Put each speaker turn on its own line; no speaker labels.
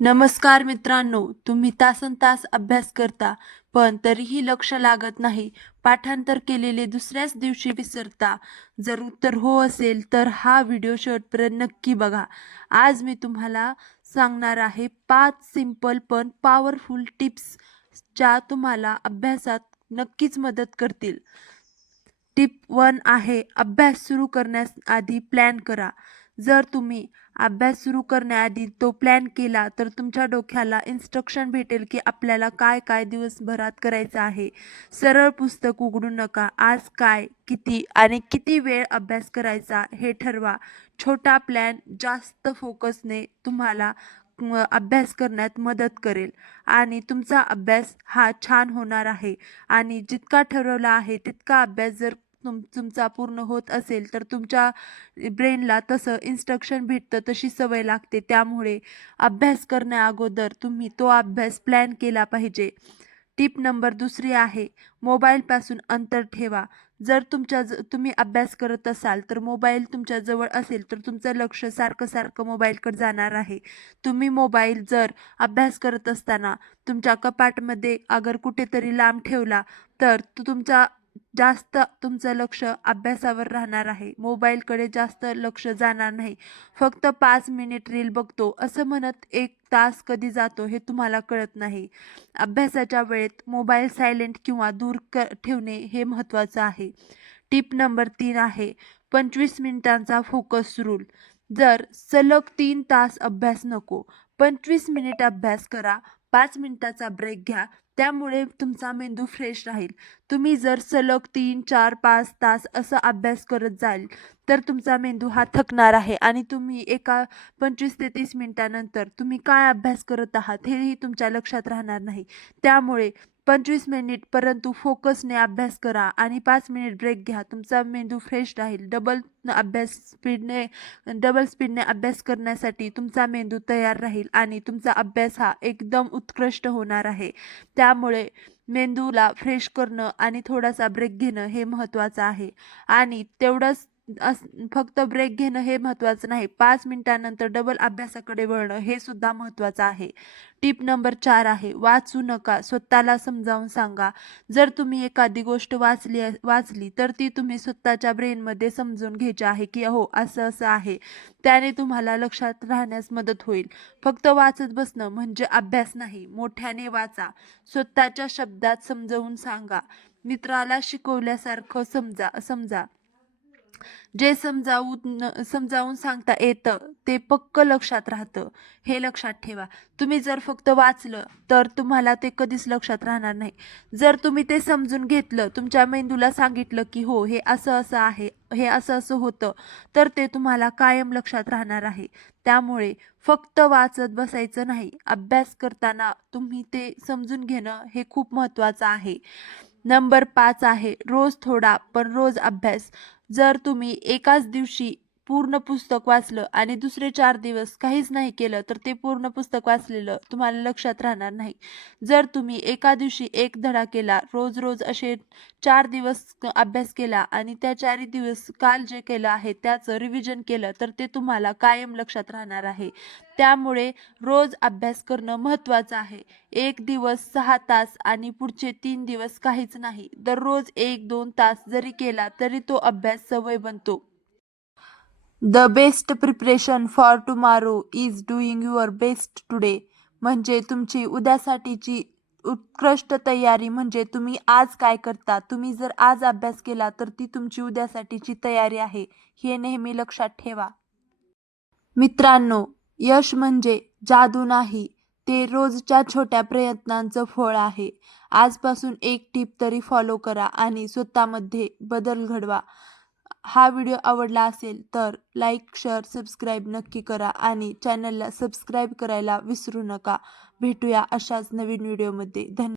नमस्कार मित्रांनो तुम्ही तासन तास अभ्यास करता पण तरीही लक्ष लागत नाही. पाठांतर केलेले दुसऱ्याच दिवशी विसरता. जर उत्तर हो असेल तर हा व्हिडिओ शेवटपर्यंत नक्की बघा. आज मी तुम्हाला सांगणार आहे पाच सिंपल पण पॉवरफुल टिप्स ज्या तुम्हाला अभ्यासात नक्कीच मदत करतील. टिप वन आहे अभ्यास सुरू करण्यास आधी प्लॅन करा. जर तुम्ही अभ्यास सुरू करण्याआधी तो प्लॅन केला तर तुमच्या डोक्याला इन्स्ट्रक्शन भेटेल की आपल्याला काय काय दिवसभरात करायचं आहे. सरळ पुस्तक उघडू नका. आज काय किती आणि किती वेळ अभ्यास करायचा हे ठरवा. छोटा प्लॅन जास्त फोकसने तुम्हाला अभ्यास करण्यात मदत करेल. आणि तुमचा अभ्यास हा छान होणार आहे. आणि जितका ठरवला आहे तितका अभ्यास जर तुम तुमचा पूर्ण होत असेल तर तुमच्या ब्रेनला तसं इन्स्ट्रक्शन भेटतं तशी सवय लागते. त्यामुळे अभ्यास करण्याअगोदर तुम्ही तो अभ्यास प्लॅन केला पाहिजे. टिप नंबर दुसरी आहे मोबाईलपासून अंतर ठेवा. जर तुमच्या ज तुम्ही अभ्यास करत असाल तर मोबाईल तुमच्या जवळ असेल तर तुमचं लक्ष सारखं सारखं मोबाईलकडे जाणार आहे. तुम्ही मोबाईल जर अभ्यास करत असताना तुमच्या कपाटमध्ये अगर कुठेतरी लांब ठेवला तर तो तुमचा जास्त तुमचं लक्ष अभ्यासावर राहणार आहे. मोबाईलकडे जास्त लक्ष जाणार नाही. फक्त पाच मिनिट रील बघतो असं म्हणत एक तास कधी जातो हे तुम्हाला कळत नाही. अभ्यासाच्या वेळेत मोबाईल सायलेंट किंवा दूर क ठेवणे हे महत्त्वाचं आहे. टिप नंबर तीन आहे पंचवीस मिनिटांचा फोकस रूल. जर सलग तीन तास अभ्यास नको पंचवीस मिनिट अभ्यास करा पाच मिनिटाचा ब्रेक घ्या त्यामुळे तुमचा मेंदू फ्रेश राहील. तुम्ही जर सलग तीन चार पाच तास असा अभ्यास करत जाल तर तुमचा मेंदू हा थकणार आहे. आणि तुम्ही एका पंचवीस ते तीस मिनिटानंतर तुम्ही काय अभ्यास करत आहात हेही तुमच्या लक्षात राहणार नाही. त्यामुळे पंचवीस मिनिट परंतु फोकसने अभ्यास करा आणि पाच मिनिट ब्रेक घ्या. तुमचा मेंदू फ्रेश राहील. डबल अभ्यास स्पीडने डबल स्पीडने अभ्यास करण्यासाठी तुमचा मेंदू तयार राहील आणि तुमचा अभ्यास हा एकदम उत्कृष्ट होणार आहे. त्यामुळे मेंदूला फ्रेश करणं आणि थोडासा ब्रेक घेणं हे महत्त्वाचं आहे. आणि तेवढंच फक्त ब्रेक घेणं हे महत्त्वाचं नाही. पाच मिनिटानंतर डबल अभ्यासाकडे वळणं हे सुद्धा महत्त्वाचं आहे. टिप नंबर चार आहे वाचू नका. स्वतःला समजावून सांगा. जर तुम्ही एखादी गोष्ट वाचली वाचली तर ती तुम्ही स्वतःच्या ब्रेनमध्ये समजून घ्यायची आहे की हो असं असं आहे. त्याने तुम्हाला लक्षात राहण्यास मदत होईल. फक्त वाचत बसणं म्हणजे अभ्यास नाही मोठ्याने वाचा. स्वतःच्या शब्दात समजावून सांगा. मित्राला शिकवल्यासारखं समजा समजा. जे समजावून समजावून सांगता येतं ते पक्क लक्षात राहतं. हे लक्षात ठेवा. तुम्ही जर फक्त वाचलं तर तुम्हाला ते कधीच लक्षात राहणार नाही. जर तुम्ही ते समजून घेतलं तुमच्या मेंदूला सांगितलं की हो हे असं असं आहे हे असं असं होतं तर ते तुम्हाला कायम लक्षात राहणार आहे. त्यामुळे फक्त वाचत बसायचं नाही. अभ्यास करताना तुम्ही ते समजून घेणं हे खूप महत्त्वाचं आहे. नंबर पाच आहे रोज थोडा पण रोज अभ्यास. जर तुम्ही एकाच दिवशी पूर्ण पुस्तक वाचलं आणि दुसरे चार दिवस काहीच नाही केलं तर ते पूर्ण पुस्तक वाचलेलं तुम्हाला लक्षात राहणार नाही. जर तुम्ही एका दिवशी एक धडा केला रोज रोज असे चार दिवस अभ्यास केला आणि त्या चारही दिवस काल जे केलं आहे त्याचं रिव्हिजन केलं तर ते तुम्हाला कायम लक्षात राहणार आहे. त्यामुळे रोज अभ्यास करणं महत्त्वाचं आहे. एक दिवस सहा तास आणि पुढचे तीन दिवस काहीच नाही. दररोज एक दोन तास जरी केला तरी तो अभ्यास सवय बनतो. The best preparation for tomorrow is doing your best today म्हणजे तुमची उद्यासाठीची उत्कृष्ट तयारी म्हणजे तुम्ही आज काय करता? तुम्ही जर आज अभ्यास केला तर ती तुमची उद्यासाठीची तयारी आहे. हे नेहमी लक्षात ठेवा. मित्रांनो यश म्हणजे जादू नाही ते रोजच्या छोट्या प्रयत्नांचं फळ आहे. आजपासून एक टीप तरी फॉलो करा आणि स्वतःमध्ये बदल घडवा. हा व्हिडिओ आवडला असेल तर लाईक शेअर सबस्क्राईब नक्की करा आणि चॅनलला सबस्क्राईब करायला विसरू नका. भेटूया अशाच नवीन व्हिडिओमध्ये. धन्यवाद.